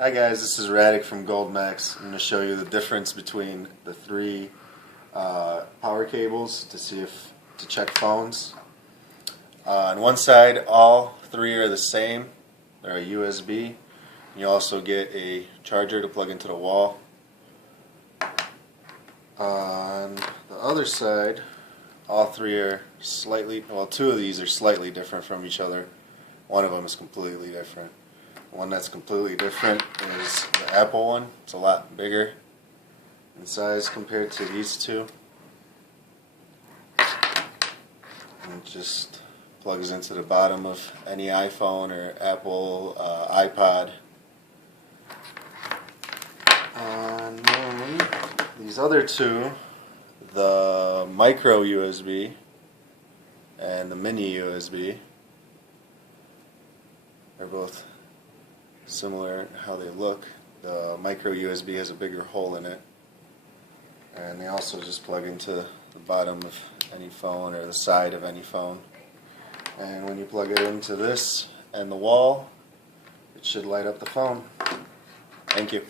Hi guys, this is Radic from GoldMax. I'm going to show you the difference between the three power cables to check phones. On one side, all three are the same. They're a USB. You also get a charger to plug into the wall. On the other side, all three are two of these are slightly different from each other. One of them is completely different. The one that's completely different is the Apple one. It's a lot bigger in size compared to these two. And it just plugs into the bottom of any iPhone or Apple iPod. And then these other two, the micro USB and the mini USB, they're both similar in how they look. The micro USB has a bigger hole in it, and they also just plug into the bottom of any phone or the side of any phone. And when you plug it into this and the wall, it should light up the phone. Thank you.